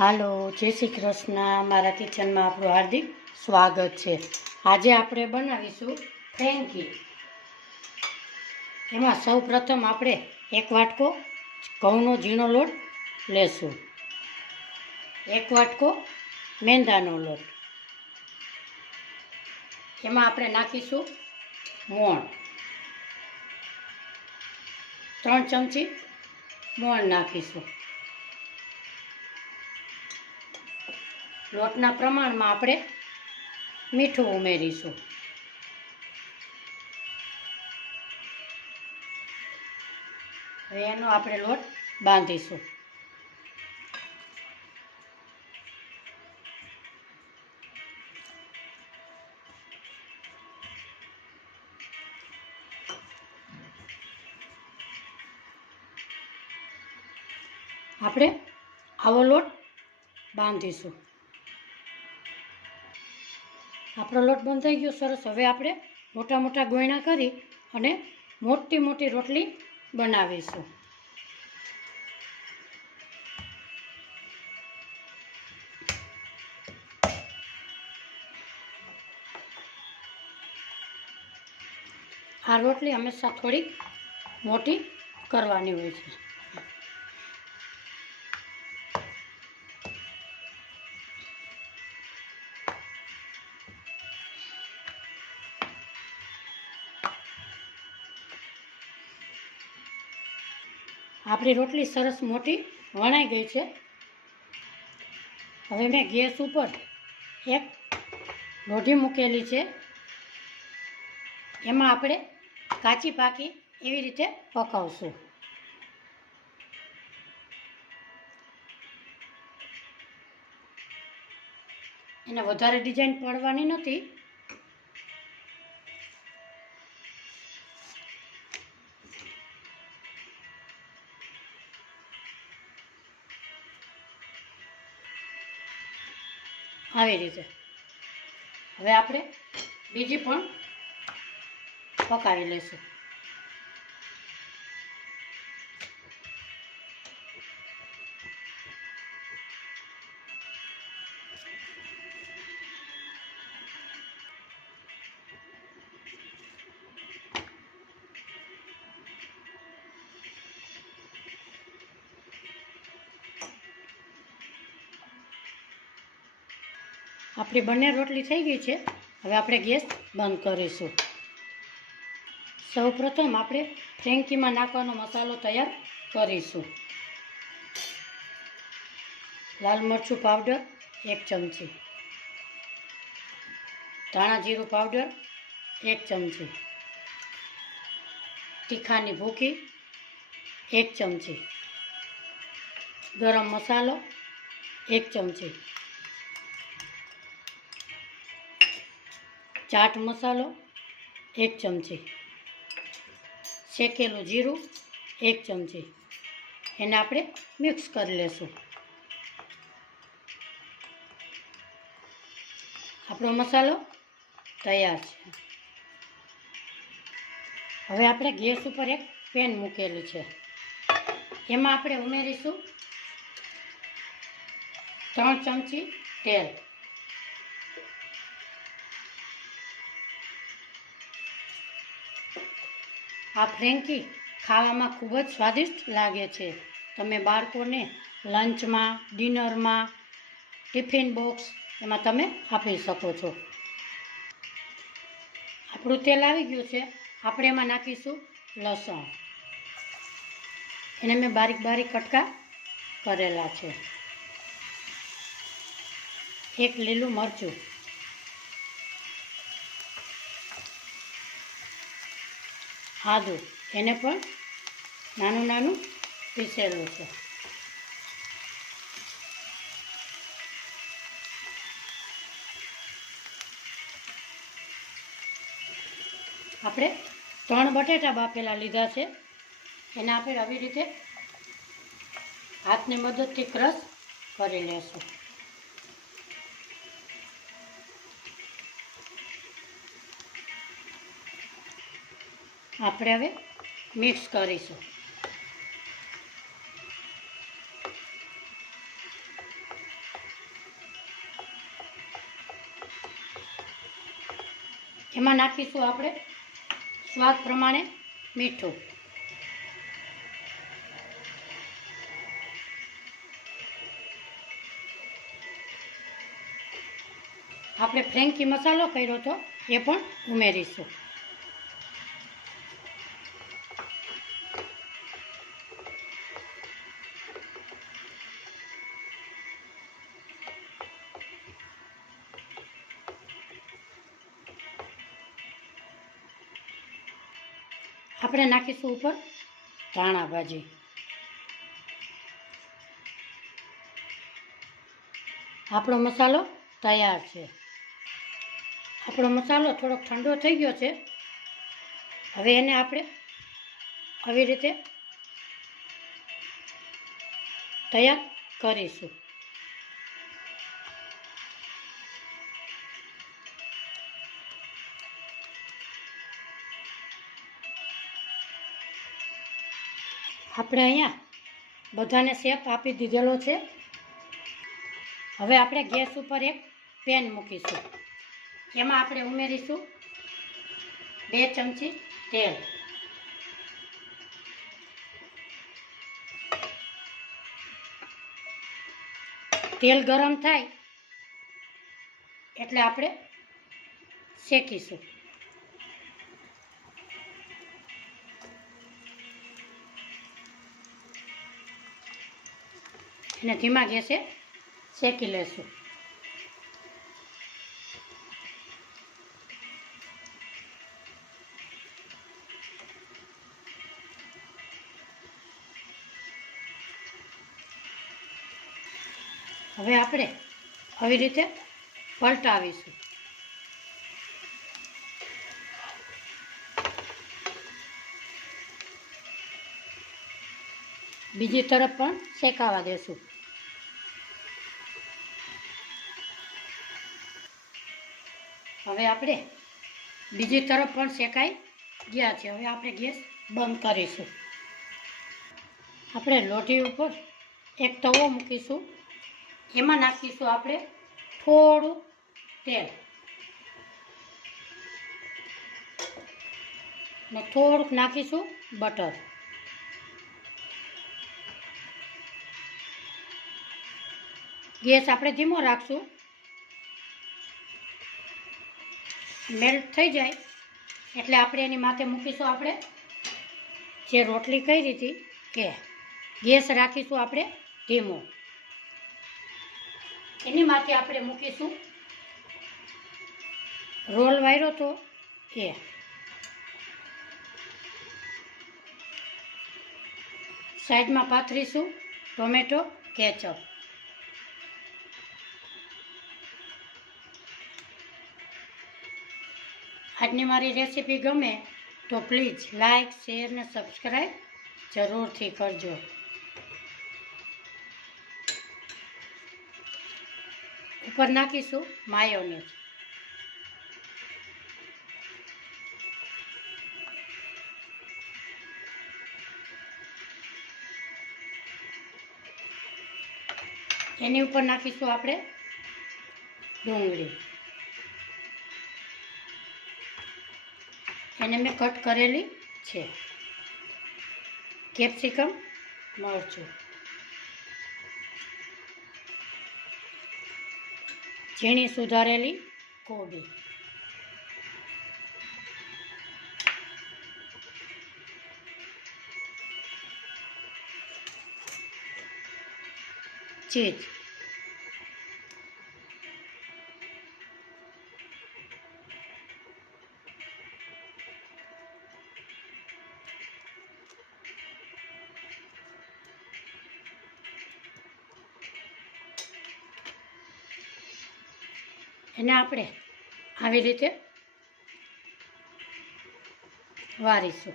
હાલો, જય શ્રી કૃષ્ણ। મારા કિચનમાં આપણું હાર્દિક સ્વાગત છે। આજે આપણે બનાવીશું ફ્રેન્કી। એમાં સૌ પ્રથમ આપણે એક વાટકો ઘઉંનો ઝીણો લોટ લેશું, એક વાટકો મેંદાનો લોટ, એમાં આપણે નાખીશું મોણ, 3 ચમચી મોણ નાખીશું। લોટના પ્રમાણમાં આપણે મીઠું ઉમેરીશું। હવે એનો આપણે લોટ બાંધીશું। આપણે આવો લોટ બાંધીશું। આપણો લોટ બંધાઈ ગયો સરસ। હવે આપણે મોટા મોટા ગોયણા કરી અને મોટી મોટી રોટલી બનાવીશું। આ રોટલી હંમેશા થોડીક મોટી કરવાની હોય છે। આપણી રોટલી સરસ મોટી વણાઈ ગઈ છે। હવે મેં ગેસ ઉપર એક લોઢી મૂકેલી છે, એમાં આપણે કાચી પાકી એવી રીતે પકાવશું। એને વધારે ડિઝાઇન પાડવાની નથી, આવી રીતે। હવે આપણે બીજી પણ પકાવી લઈશું। આપણી બંને રોટલી થઈ ગઈ છે। હવે આપણે ગેસ બંધ કરીશું। સૌ પ્રથમ આપણે ફ્રેન્કીમાં નાખવાનો મસાલો તૈયાર કરીશું। લાલ મરચું પાવડર 1 ચમચી, ધાણા જીરું પાવડર 1 ચમચી, તીખાની ભૂકી 1 ચમચી, ગરમ મસાલો 1 ચમચી, ચાટ મસાલો 1 ચમચી, શેકેલું જીરું 1 ચમચી। એને આપણે મિક્સ કરી લેશું। આપણો મસાલો તૈયાર છે। હવે આપણે ગેસ ઉપર એક પેન મૂકેલું છે, એમાં આપણે ઉમેરીશું 3 ચમચી તેલ। આ ફ્રેન્કી ખાવામાં ખૂબ જ સ્વાદિષ્ટ લાગે છે। તમે બાળકોને લંચમાં, ડિનરમાં, ટિફિન બોક્સ એમાં તમે આપી શકો છો। આપણું તેલ આવી ગયું છે, આપણે એમાં નાખીશું લસણ। એને મેં બારીક બારીક કટકા કરેલા છે। એક લીલું મરચું, આદું, એને પણ નાનું નાનું પીસેલું છે। આપણે 3 બટેટા બાફેલા લીધા છે, એને આપણે આવી રીતે હાથની મદદથી ક્રશ કરી લેશું। આપણે હવે મિક્સ કરીશું। 1 એમાં નાખીશું આપણે સ્વાદ પ્રમાણે મીઠું. આપણે ફ્રેન્કી મસાલો કર્યો તો એ પણ ઉમેરીશું. આપણે નાખીશું ઉપર ધાણા ભાજી. આપણો મસાલો તૈયાર છે. આપણો મસાલો થોડોક ઠંડો થઈ ગયો છે. હવે એને આપણે આવી રીતે તૈયાર કરીશું. આપણે અહીંયા બધાને શેપ આપી દીધેલો છે. હવે આપણે ગેસ ઉપર એક પેન મૂકીશું. એમાં આપણે ઉમેરીશું 2 ચમચી તેલ. તેલ ગરમ થાય એટલે આપણે શેકીશું. અને ધીમા ગેસે શેકી લેશું. હવે આપણે આવી રીતે પલટાવીશું. બીજી તરફ પણ શેકાવા દેશું. હવે આપણે બીજી તરફ પણ શેકાઈ ગયા છે. હવે આપણે ગેસ બંધ કરીશું. આપણે લોઢી ઉપર એક તવો મૂકીશું. એમાં નાખીશું આપણે થોડું તેલ ને થોડુંક નાખીશું બટર. ગેસ આપણે ધીમો રાખશું. મેલ્ટ થઈ જાય એટલે આપણે એની માથે મૂકીશું આપણે જે રોટલી કરી હતી કે ગેસ રાખીશું આપણે ધીમો. એની માથે આપણે મૂકીશું રોલ વાયરો તો એ. સાઈડમાં પાથરીશું ટોમેટો કેચઅપ. આજની મારી રેસીપી ગમે તો પ્લીઝ લાઈક, શેર ને સબસ્ક્રાઈબ જરૂરથી કરજો. ઉપર નાખીશું માયોનીઝ. એની ઉપર નાખીશું આપણે ડુંગળી. એને મેં કટ કરેલી છે. કેપ્સિકમ, મરચું, ઝીણી સુધારેલી કોબી, ચીઝ, એને આપણે આવી રીતે વારીશું.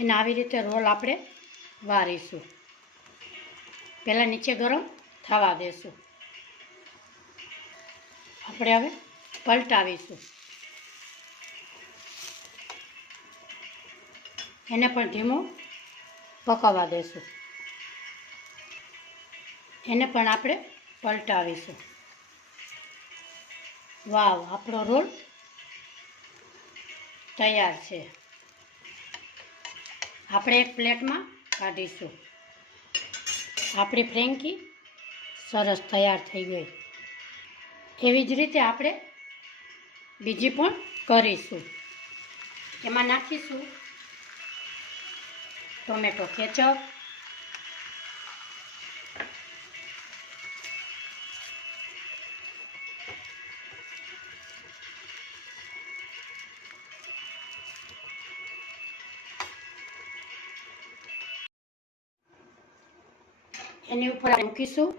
એને આવી રીતે રોલ આપણે વારીશું. પહેલાં નીચે ગરમ થવા દેશું. આપણે હવે પલટાવીશું. એને પણ ધીમું પકાવવા દેશું. એને પણ આપણે પલટાવીશું. વાવ, આપણો રોલ તૈયાર છે. આપણે એક પ્લેટમાં કાઢીશું. આપણી ફ્રેન્કી સરસ તૈયાર થઈ ગઈ. એવી જ રીતે આપણે બીજી પણ કરીશું. એમાં નાખીશું ટોમેટો કેચઅપ, એની ઉપર મૂકીશું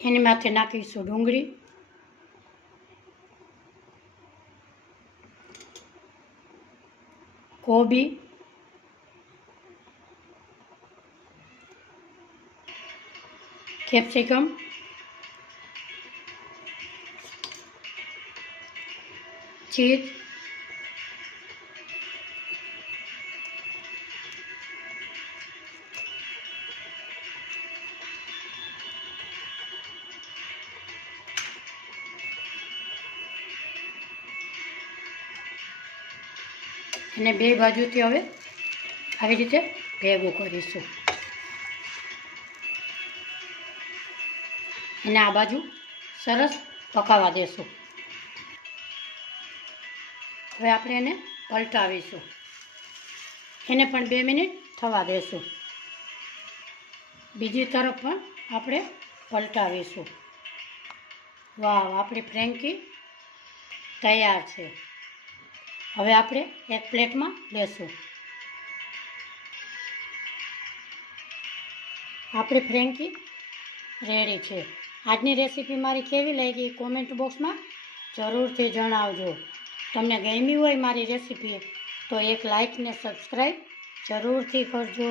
એની માથે નાખીશું ડુંગળી, કોબી, કેપ્સિકમ, ચીઝ, અને બે બાજુથી હવે આવી રીતે ભેગું કરીશું. અને આ બાજુ સરસ પકાવવા દેશું. હવે આપણે એને પલટાવીશું. એને પણ 2 મિનિટ થવા દેશું. બીજી તરફ પણ આપણે પલટાવીશું. વાવ, આપણી ફ્રેન્કી તૈયાર છે. હવે આપણે એક પ્લેટમાં લેશું. આપણી ફ્રેન્કી રેડી છે. આજની રેસીપી મારી કેવી લાગી કોમેન્ટ બોક્સમાં જરૂરથી જણાવજો. તમને ગમી હોય મારી રેસીપી તો એક લાઈક ને સબસ્ક્રાઈબ જરૂરથી કરજો.